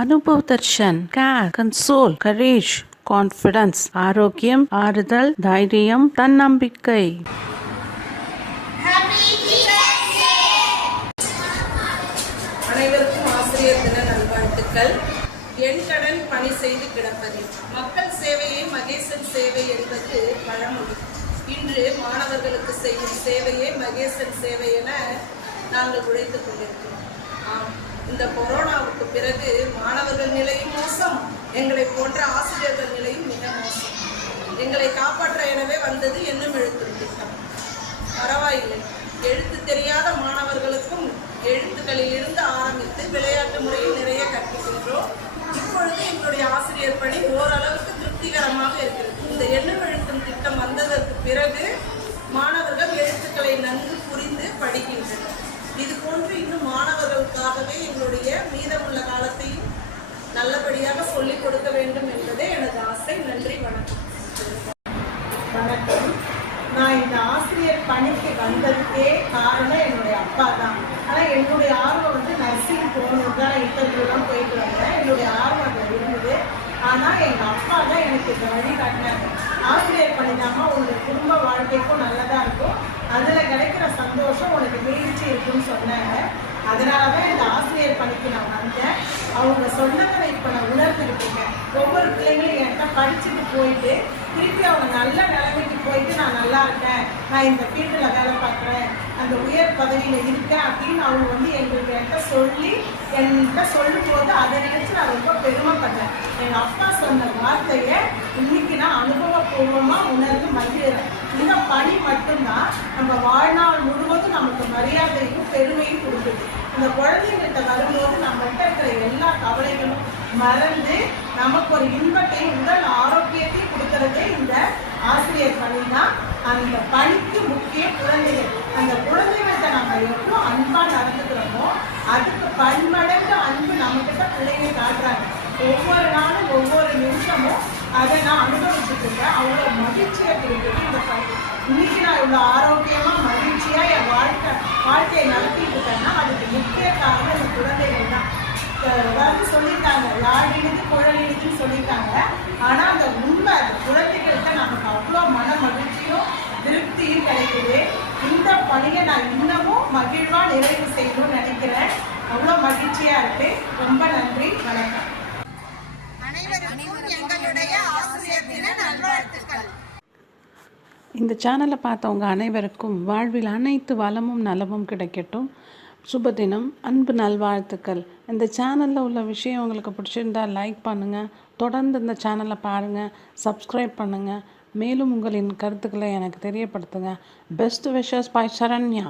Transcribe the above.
அனுபவ் தர்ஷன் care console courage confidence ஆரோக்கியம் ஆறுதல் தைரியம் தன்னம்பிக்கை. அனைவருக்கும் ஆசிரியர் தின நல்வாழ்த்துக்கள். என் கடன் பணி செய்து கிடப்பது. மக்கள் சேவையே மகேசன் சேவை என்பது பழமொழி. இன்று மாணவர்களுக்கு செய்யும் சேவையே மகேசன் சேவை என நாங்கள் உழைத்துக் கொண்டிருக்கிறோம். ஆம் இந்த கொரோனாவுக்கு பிறகு எங்களை போன்ற ஆசிரியர்கள் நிலையும் மிக மோசம். எங்களை காப்பாற்ற எனவே வந்தது என்னும் எழுத்து திட்டம். பரவாயில்லை. எழுத்து தெரியாத மாணவர்களுக்கும் எழுத்துக்களில் இருந்து ஆரம்பித்து விளையாட்டு முறையில் நிறைய கற்பிக்கின்றோம். இப்பொழுது எங்களுடைய ஆசிரியர் பணி ஓரளவுக்கு திருப்திகரமாக இருக்கிறது. இந்த எண்ணும் எழுத்தும் திட்டம் வந்ததற்கு பிறகு மாணவர்கள் எழுத்துக்களை நன்கு புரிந்து படிக்கின்றனர். இது போன்று இன்னும் மாணவர்களுக்காகவே எங்களுடைய மீதமுள்ள காலத்தில் வணக்கம். நான் இந்த ஆசிரியர் பணிக்கு வந்ததுக்கே காரணம் என்னுடைய அப்பா தான். ஆனால் என்னுடைய ஆர்வம் வந்து நர்சிங் போகணும் தான். இன்டர்வியூலாம் போயிட்டு வந்தேன். என்னுடைய ஆர்வம் அதில் இருந்தது. ஆனால் எங்கள் அப்பா தான் எனக்கு இந்த வழி காட்டினாங்க ஆசிரியர் பணிதாம்மா உங்களுடைய குடும்ப வாழ்க்கைக்கும் நல்லதாக இருக்கும். அதில் கிடைக்கிற சந்தோஷம் உனக்கு வீழ்ச்சி இருக்குன்னு சொன்னாங்க. அதனால தான் இந்த ஆசிரியர் பணிக்கு நான் வந்தேன். அவங்க சொன்னதை இப்போ நான் உணர்ந்துருக்கேங்க. ஒவ்வொரு பிள்ளைங்களும் என்கிட்ட படிச்சுட்டு போயிட்டு திருப்பி அவங்க நல்ல நிலைமைக்கு போயிட்டு நான் நல்லா இருக்கேன். நான் இந்த ஃபீல்டில் வேலை பார்க்குறேன். அந்த உயர் பதவியில் இருக்கேன் அப்படின்னு அவங்க வந்து எங்களுக்கு என்கிட்ட சொல்லி என்கிட்ட சொல்லும்போது அதை நினச்சி நான் ரொம்ப பெருமைப்பட்டேன். எங்கள் அப்பா சொன்ன வார்த்தையை இன்னைக்கு நான் அனுபவபூர்வமாக உணர்ந்து மகிழ்கிறேன். இந்த பணி மட்டும்தான் நம்ம வாழ்நாள் முழுவதும் நமக்கு மரியாதையும் பெருமையும் கொடுக்குது. இந்த குழந்தைங்கிட்ட வரும்போது நம்மகிட்ட இருக்கிற எல்லா கவலைகளும் மறந்து நமக்கு ஒரு இன்பத்தையும் உடல் ஆரோக்கியத்தையும் கொடுக்கறதே இந்த ஆசிரியர் பணி தான் அந்த பணிக்கு முக்கிய குழந்தைகள் அந்த குழந்தைகள்கிட்ட நம்ம எவ்வளோ அன்பாக நடந்துக்கிறோமோ அதுக்கு பன்மடங்கு அன்பு நம்மக்கிட்ட பிள்ளைங்க காட்டுறாங்க. ஒவ்வொரு நாளும் ஒவ்வொரு நிமிஷமும் அதை நான் அனுபவிச்சுட்டு இருக்கேன். அவ்வளோ மகிழ்ச்சியை கொடுக்குது இந்த பணி. இன்னைக்கு நான் இவ்வளோ ஆரோக்கியமாக மகிழ்ச்சியாக என் வாழ்க்கை வாழ்க்கையை நடத்திட்டு இருக்கேன்னா அதுக்கு முக்கிய காரணம் இந்த குழந்தைகள் தான். அதாவது சொல்லியிருக்காங்க யார் இழுது குழல் இழுதுன்னு சொல்லியிருக்காங்க. ஆனால் அந்த உண்மை அந்த குழந்தைகள்கிட்ட நமக்கு அவ்வளோ மன மகிழ்ச்சியும் திருப்தியும் கிடைக்குது இந்த பணியை நான் இன்னமும் மகிழ்வாக நிறைவு செய்யணும்னு நினைக்கிறேன். அவ்வளோ மகிழ்ச்சியாக இருக்கு. ரொம்ப நன்றி. வணக்கம். இந்த சேனலை பார்த்தவங்க அனைவருக்கும் வாழ்வில் அனைத்து வளமும் நலமும் கிடைக்கட்டும். சுபதினம் அன்பு நல்வாழ்த்துக்கள். இந்த சேனலில் உள்ள விஷயம் உங்களுக்கு பிடிச்சிருந்தா லைக் பண்ணுங்கள் தொடர்ந்து இந்த சேனலை பாருங்கள் சப்ஸ்கிரைப் பண்ணுங்கள் மேலும் உங்களின் கருத்துக்களை எனக்கு தெரியப்படுத்துங்க. பெஸ்ட் விஷஸ் பாய் சரண்யா